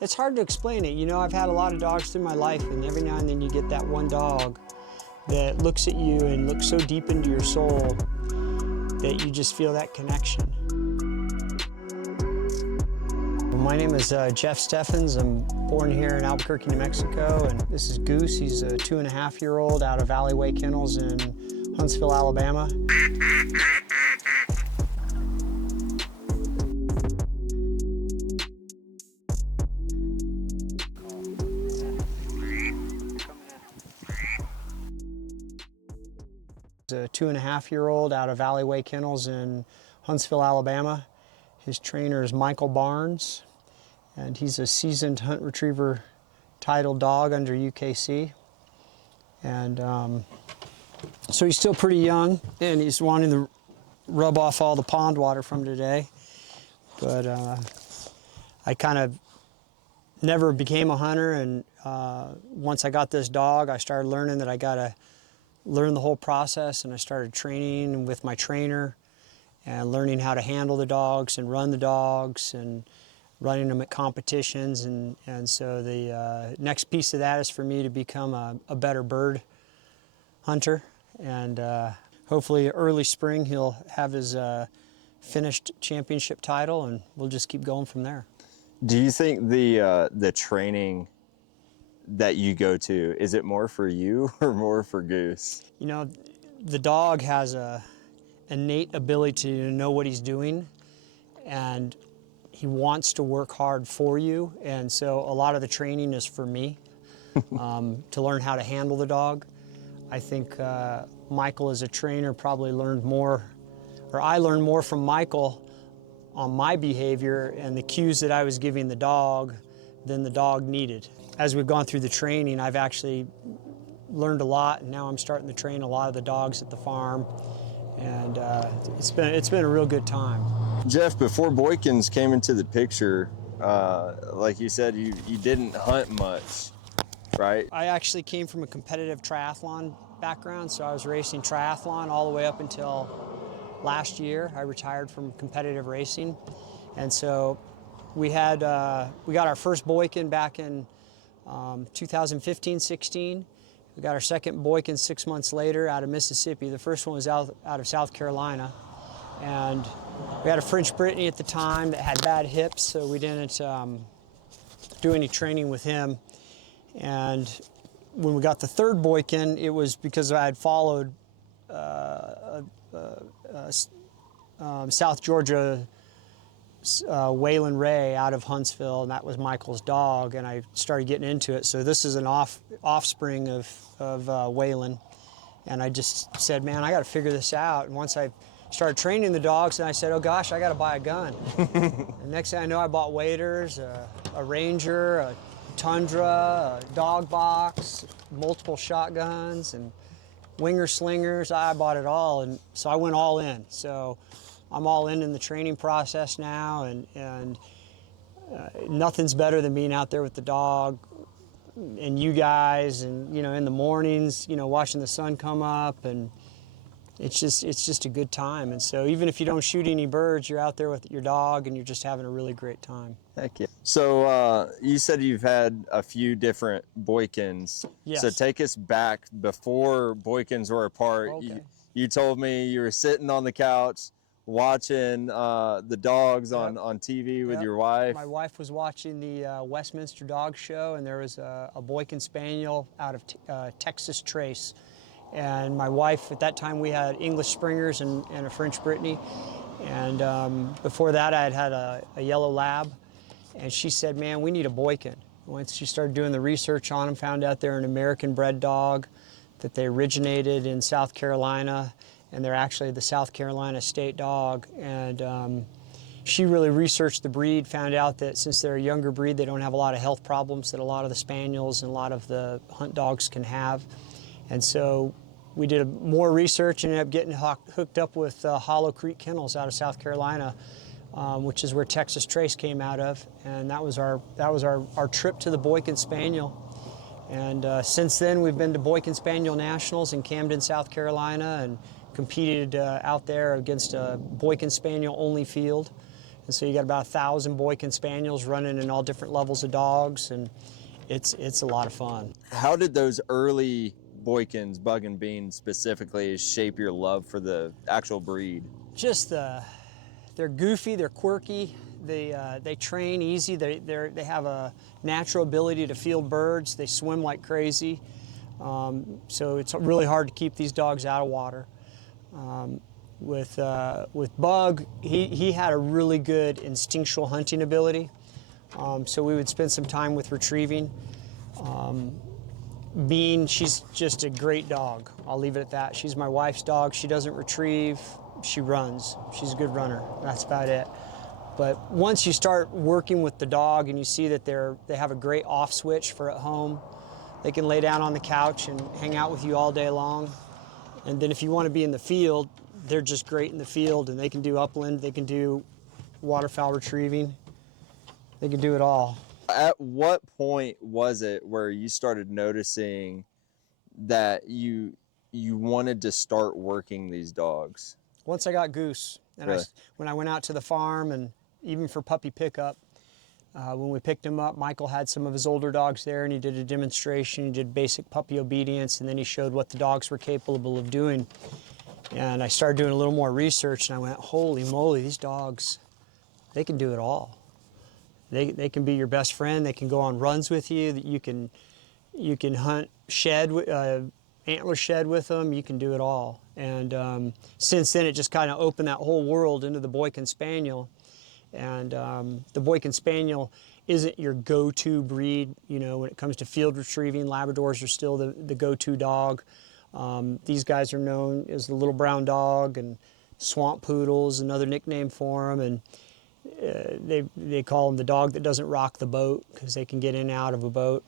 It's hard to explain it. You know, I've had a lot of dogs through my life, and every now and then you get that one dog that looks at you and looks so deep into your soul that you just feel that connection. My name is Geoff Steffens. I'm born here in Albuquerque, New Mexico, and this is Goose. He's a 2.5-year-old out of Alleyway Kennels in Huntsville, Alabama. He's a 2.5-year-old out of Alleyway Kennels in Huntsville, Alabama. His trainer is Michael Barnes, and he's a seasoned hunt retriever titled dog under UKC. And so he's still pretty young, and he's wanting to rub off all the pond water from today. But I kind of never became a hunter, and once I got this dog, I started learning that I gotta learn the whole process, and I started training with my trainer and learning how to handle the dogs and run the dogs and running them at competitions. And so the next piece of that is for me to become a better bird hunter. And hopefully early spring he'll have his finished championship title, and we'll just keep going from there. Do you think the training that you go to, is it more for you or more for Goose? You know, the dog has a innate ability to know what he's doing, and he wants to work hard for you. And so a lot of the training is for me to learn how to handle the dog. I think Michael as a trainer probably learned more, or I learned more from Michael on my behavior and the cues that I was giving the dog than the dog needed. As we've gone through the training, I've actually learned a lot, and now I'm starting to train a lot of the dogs at the farm, and it's been a real good time. Geoff, before Boykins came into the picture, like you said, you didn't hunt much, right? I actually came from a competitive triathlon background, so I was racing triathlon all the way up until last year. I retired from competitive racing, and so we got our first Boykin back in 2015-16. We got our second Boykin 6 months later out of Mississippi. The first one was out of South Carolina. And we had a French Brittany at the time that had bad hips, so we didn't do any training with him. And when we got the third Boykin, it was because I had followed South Georgia Waylon Ray out of Huntsville, and that was Michael's dog, and I started getting into it. So this is an offspring of Waylon, and I just said, man, I got to figure this out. And once I started training the dogs, and I said, oh gosh, I got to buy a gun. And next thing I know, I bought waders, a Ranger, a Tundra, a dog box, multiple shotguns, and winger slingers. I bought it all, and so I went all in. So I'm all in the training process now, and nothing's better than being out there with the dog and you guys, and you know, in the mornings, you know, watching the sun come up, and it's just a good time. And so even if you don't shoot any birds, you're out there with your dog and you're just having a really great time. Heck yeah. So you said you've had a few different Boykins. Yes. So take us back before Boykins were apart. Okay. You told me you were sitting on the couch watching the dogs on TV with your wife. My wife was watching the Westminster Dog Show, and there was a Boykin Spaniel out of Texas Trace. And my wife, at that time, we had English Springers and a French Brittany. And before that, I had a yellow lab. And she said, man, we need a Boykin. Once she started doing the research on them, found out they're an American bred dog, that they originated in South Carolina, and they're actually the South Carolina state dog. And she really researched the breed, found out that since they're a younger breed, they don't have a lot of health problems that a lot of the Spaniels and a lot of the hunt dogs can have. And so we did more research and ended up getting hooked up with Hollow Creek Kennels out of South Carolina, which is where Texas Trace came out of. And that was our trip to the Boykin Spaniel. And since then, we've been to Boykin Spaniel Nationals in Camden, South Carolina, and competed out there against a Boykin Spaniel only field. And so you got about 1,000 Boykin Spaniels running in all different levels of dogs, and it's a lot of fun. How did those early Boykins, Bug and Bean specifically, shape your love for the actual breed? Just they're goofy, they're quirky, they train easy, they have a natural ability to field birds, they swim like crazy, so it's really hard to keep these dogs out of water. With Bug, he had a really good instinctual hunting ability, so we would spend some time with retrieving. Bean, she's just a great dog. I'll leave it at that. She's my wife's dog. She doesn't retrieve, she runs. She's a good runner. That's about it. But once you start working with the dog and you see that they have a great off switch for at home, they can lay down on the couch and hang out with you all day long. And then if you want to be in the field, they're just great in the field, and they can do upland, they can do waterfowl retrieving, they can do it all. At what point was it where you started noticing that you wanted to start working these dogs? Once I got Goose, and Really? when I went out to the farm, and even for puppy pickup, when we picked him up, Michael had some of his older dogs there, and he did a demonstration. He did basic puppy obedience, and then he showed what the dogs were capable of doing. And I started doing a little more research, and I went, holy moly, these dogs, they can do it all. They can be your best friend. They can go on runs with you. You can hunt antler shed with them. You can do it all. And since then, it just kind of opened that whole world into the Boykin Spaniel. And the Boykin Spaniel isn't your go-to breed. You know, when it comes to field retrieving, Labradors are still the go-to dog. These guys are known as the little brown dog, and swamp poodles, another nickname for them. And they call them the dog that doesn't rock the boat, because they can get in and out of a boat.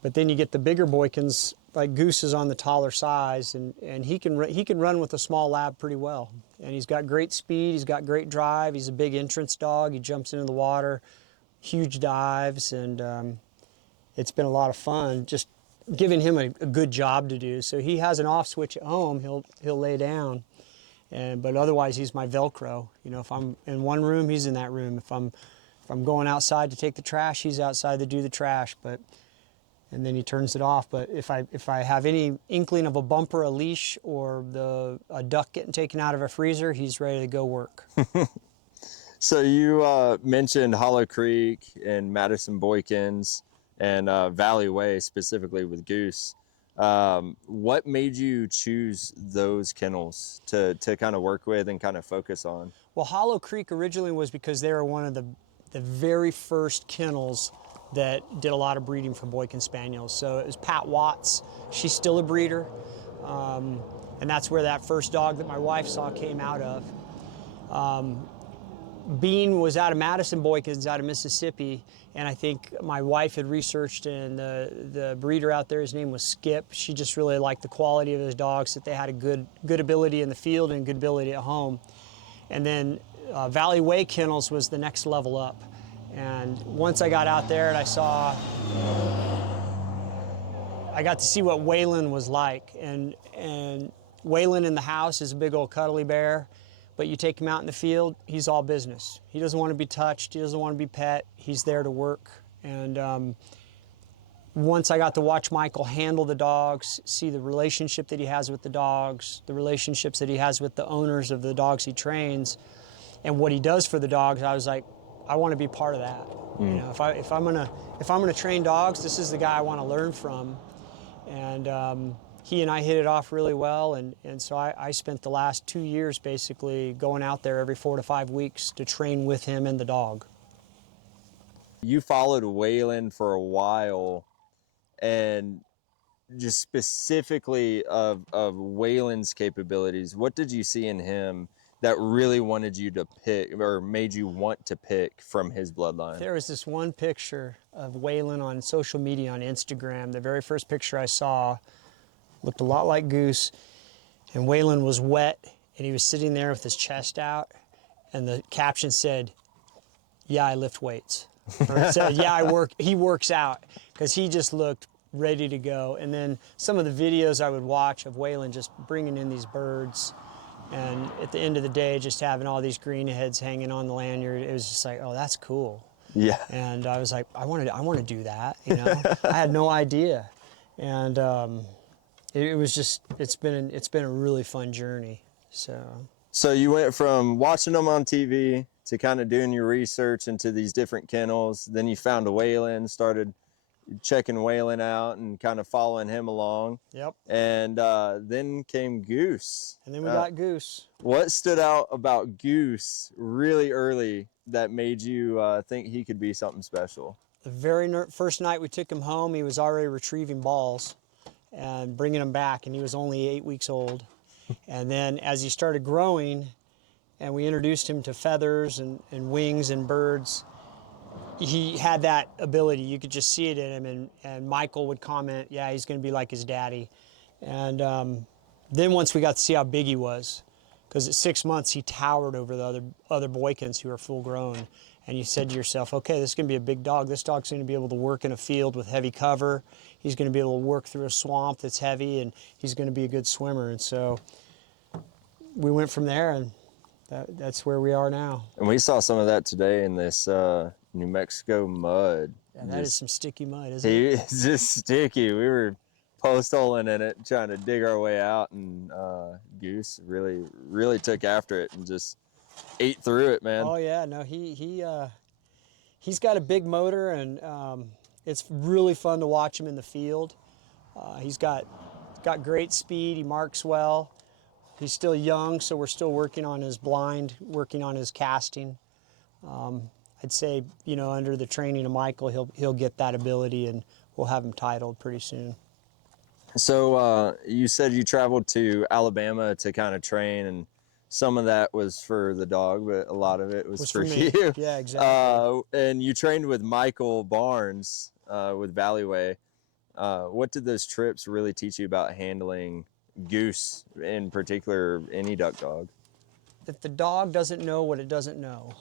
But then you get the bigger Boykins, like Goose is on the taller size, and he can run with a small lab pretty well. And he's got great speed, he's got great drive, he's a big entrance dog, he jumps into the water, huge dives, and it's been a lot of fun just giving him a good job to do. So he has an off switch at home, he'll lay down. But otherwise, he's my Velcro. You know, if I'm in one room, he's in that room. If I'm going outside to take the trash, he's outside to do the trash. And then he turns it off. But if I have any inkling of a bumper, a leash, or a duck getting taken out of a freezer, he's ready to go work. So you mentioned Hollow Creek and Maddison Boykins and Valley Way specifically with Goose. What made you choose those kennels to kind of work with and kind of focus on? Well, Hollow Creek originally was because they were one of the very first kennels that did a lot of breeding for Boykin Spaniels. So it was Pat Watts. She's still a breeder. And that's where that first dog that my wife saw came out of. Bean was out of Maddison Boykins out of Mississippi, and I think my wife had researched, and the breeder out there, his name was Skip. She just really liked the quality of those dogs, that they had a good ability in the field and good ability at home. And then Valley Way Kennels was the next level up. And once I got out there and I got to see what Waylon was like. And Waylon in the house is a big old cuddly bear. But you take him out in the field, he's all business. He doesn't want to be touched, he doesn't want to be pet, he's there to work. And once I got to watch Michael handle the dogs, see the relationship that he has with the dogs, the relationships that he has with the owners of the dogs he trains, and what he does for the dogs, I was like, I want to be part of that. You know, if I'm gonna train dogs, this is the guy I want to learn from. And he and I hit it off really well, and so I spent the last 2 years basically going out there every 4 to 5 weeks to train with him and the dog. You followed Waylon for a while, and just specifically of Waylon's capabilities, what did you see in him that really wanted you to pick, or made you want to pick from his bloodline? There was this one picture of Waylon on social media, on Instagram. The very first picture I saw looked a lot like Goose, and Waylon was wet, and he was sitting there with his chest out, and the caption said, "Yeah, I lift weights." Or it said, "Yeah, he works out," because he just looked ready to go. And then some of the videos I would watch of Waylon just bringing in these birds, And at the end of the day, just having all these greenheads hanging on the lanyard, it was just like, oh, that's cool. Yeah. And I was like, I want to do that. You know, I had no idea, and it was just, it's been a really fun journey. So you went from watching them on TV to kind of doing your research into these different kennels. Then you found a Waylon, started checking Waylon out and kind of following him along. Yep. And then came Goose. And then we got Goose. What stood out about Goose really early that made you think he could be something special? The very first night we took him home, he was already retrieving balls and bringing them back, and he was only 8 weeks old. And then as he started growing, and we introduced him to feathers and wings and birds, he had that ability. You could just see it in him, and Michael would comment, yeah, he's going to be like his daddy. And then once we got to see how big he was, because at 6 months he towered over the other Boykins who are full grown, and you said to yourself, okay, this is going to be a big dog. This dog's going to be able to work in a field with heavy cover. He's going to be able to work through a swamp that's heavy, and he's going to be a good swimmer. And so we went from there, and that's where we are now. And we saw some of that today in this New Mexico mud. Yeah, that is some sticky mud, isn't it? It's just sticky. We were post-holing in it, trying to dig our way out, and Goose really took after it and just ate through it, man. Oh yeah, no, he's got a big motor, and it's really fun to watch him in the field. He's got great speed. He marks well. He's still young, so we're still working on his blind, working on his casting. I'd say, you know, under the training of Michael, he'll get that ability, and we'll have him titled pretty soon. So you said you traveled to Alabama to kind of train, and some of that was for the dog, but a lot of it was for me. you. Yeah, exactly. And you trained with Michael Barnes with Valleyway. What did those trips really teach you about handling Goose, in particular, any duck dog? That the dog doesn't know what it doesn't know.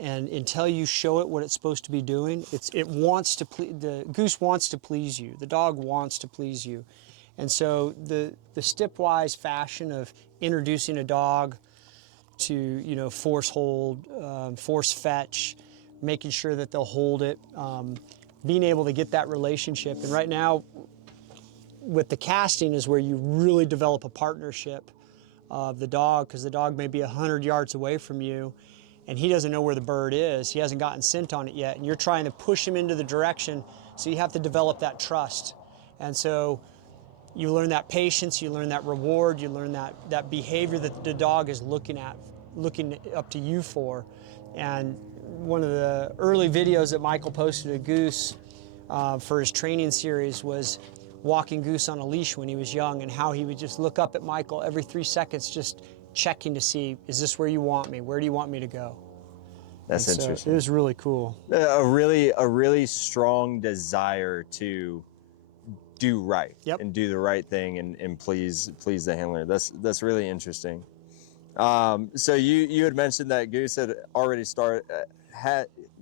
And until you show it what it's supposed to be doing, it wants to the Goose wants to please you. The dog wants to please you. And so the stepwise fashion of introducing a dog to, you know, force hold, force fetch, making sure that they'll hold it, being able to get that relationship. And right now, with the casting is where you really develop a partnership of the dog, because the dog may be 100 yards away from you, and he doesn't know where the bird is. He hasn't gotten scent on it yet, and you're trying to push him into the direction, so you have to develop that trust. And so you learn that patience, you learn that reward, you learn that behavior that the dog is looking up to you for. And one of the early videos that Michael posted of Goose for his training series was walking Goose on a leash when he was young, and how he would just look up at Michael every 3 seconds, just checking to see, is this where you want me? Where do you want me to go? That's interesting. It was really cool. A really strong desire to do right. Yep. And do the right thing and please the handler. That's really interesting. So you had mentioned that Goose had already started.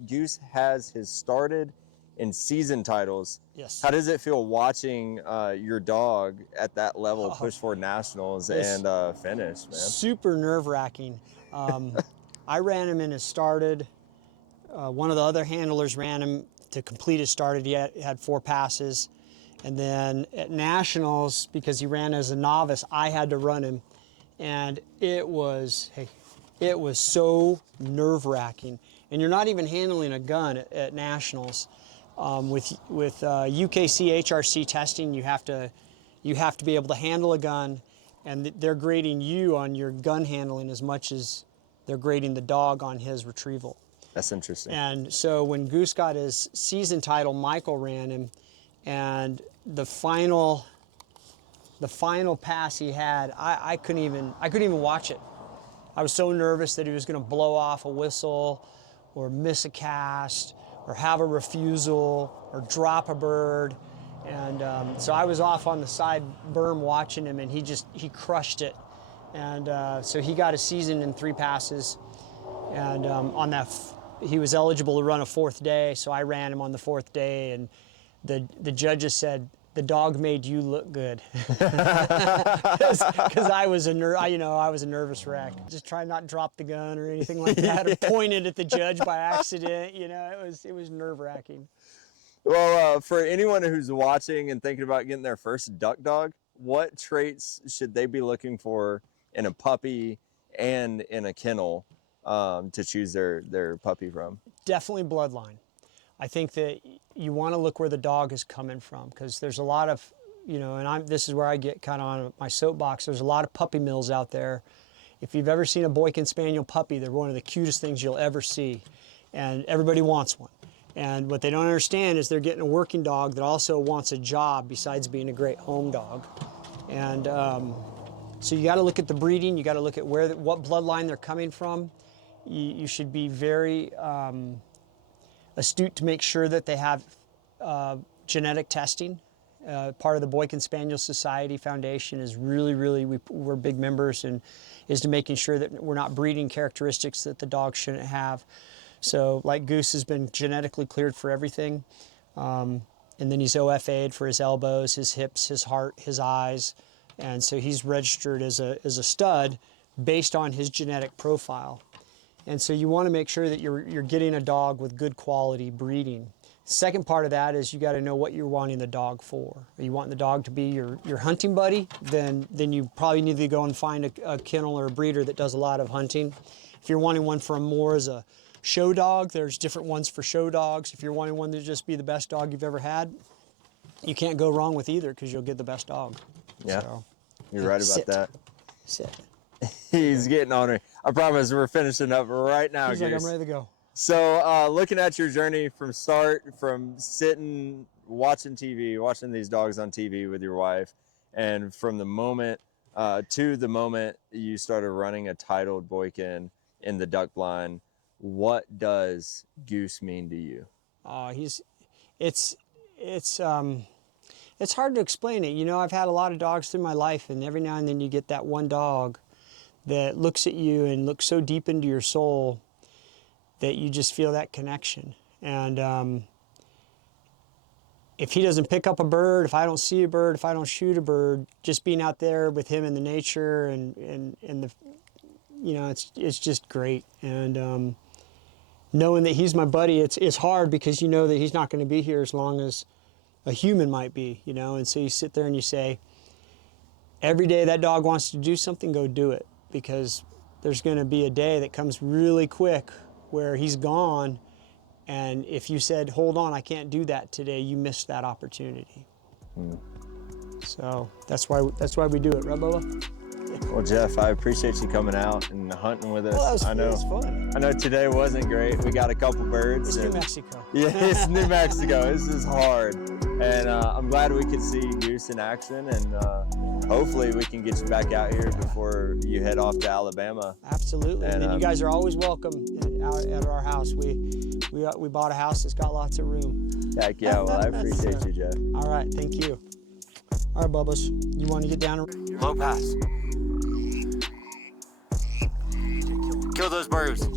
Goose has his started in season titles. Yes. How does it feel watching your dog at that level push for nationals and finish, man? Super nerve-wracking. I ran him in his started. One of the other handlers ran him to complete his started. He had 4 passes. And then at nationals, because he ran as a novice, I had to run him. And it was so nerve-wracking. And you're not even handling a gun at nationals. With UKC HRC testing, you have to be able to handle a gun, and they're grading you on your gun handling as much as they're grading the dog on his retrieval. That's interesting. And so when Goose got his season title, Michael ran him, and the final pass he had, I couldn't even watch it. I was so nervous that he was going to blow off a whistle or miss a cast, or have a refusal, or drop a bird. And so I was off on the side berm watching him, and he crushed it. And so he got a season in 3 passes. And on that, he was eligible to run a 4th day, so I ran him on the 4th day. And the judges said, the dog made you look good. Because I was a nervous wreck. Just try not to drop the gun or anything like that, or point it at the judge by accident. You know, it was nerve-wracking. Well, for anyone who's watching and thinking about getting their first duck dog, what traits should they be looking for in a puppy and in a kennel to choose their puppy from? Definitely bloodline. I think that you want to look where the dog is coming from, because there's a lot of, you know, and this is where I get kind of on my soapbox. There's a lot of puppy mills out there. If you've ever seen a Boykin Spaniel puppy, they're one of the cutest things you'll ever see, and everybody wants one. And what they don't understand is they're getting a working dog that also wants a job besides being a great home dog. And so you got to look at the breeding. You got to look at what bloodline they're coming from. You should be very astute to make sure that they have genetic testing. Part of the Boykin Spaniel Society Foundation is really, we're big members, and is to making sure that we're not breeding characteristics that the dog shouldn't have. So like Goose has been genetically cleared for everything. And then he's OFA'd for his elbows, his hips, his heart, his eyes. And so he's registered as a stud based on his genetic profile. And so you want to make sure that you're getting a dog with good quality breeding. Second part of that is you got to know what you're wanting the dog for. Are you wanting the dog to be your hunting buddy? Then you probably need to go and find a kennel or a breeder that does a lot of hunting. If you're wanting one for more as a show dog, there's different ones for show dogs. If you're wanting one to just be the best dog you've ever had, you can't go wrong with either, because you'll get the best dog. Yeah, so, you're right about sit. that. Sit. He's getting on me. I promise we're finishing up right now. He's like, I'm ready to go. So looking at your journey from sitting, watching TV, watching these dogs on TV with your wife, and from the moment to the moment you started running a titled Boykin in the duck blind, what does Goose mean to you? It's hard to explain it. You know, I've had a lot of dogs through my life, and every now and then you get that one dog that looks at you and looks so deep into your soul that you just feel that connection. And if he doesn't pick up a bird, if I don't see a bird, if I don't shoot a bird, just being out there with him in the nature and the, you know, it's just great. And knowing that he's my buddy, it's hard, because you know that he's not going to be here as long as a human might be, you know. And so you sit there and you say, every day that dog wants to do something, go do it, because there's going to be a day that comes really quick where he's gone, and if you said, hold on, I can't do that today, you missed that opportunity. So that's why we do it, right, Bubba? Well, Geoff, I appreciate you coming out and hunting with us. Well, that was fun. I know today wasn't great. We got a couple birds. It's New Mexico. Yeah, it's New Mexico. This is hard. And I'm glad we could see Goose in action, and hopefully we can get you back out here before you head off to Alabama. Absolutely. And you guys are always welcome out at our house. We bought a house that's got lots of room. Heck yeah. Well, I appreciate you, Geoff. All right. Thank you. All right, Bubbas. You want to get down? Low pass. Kill those birds.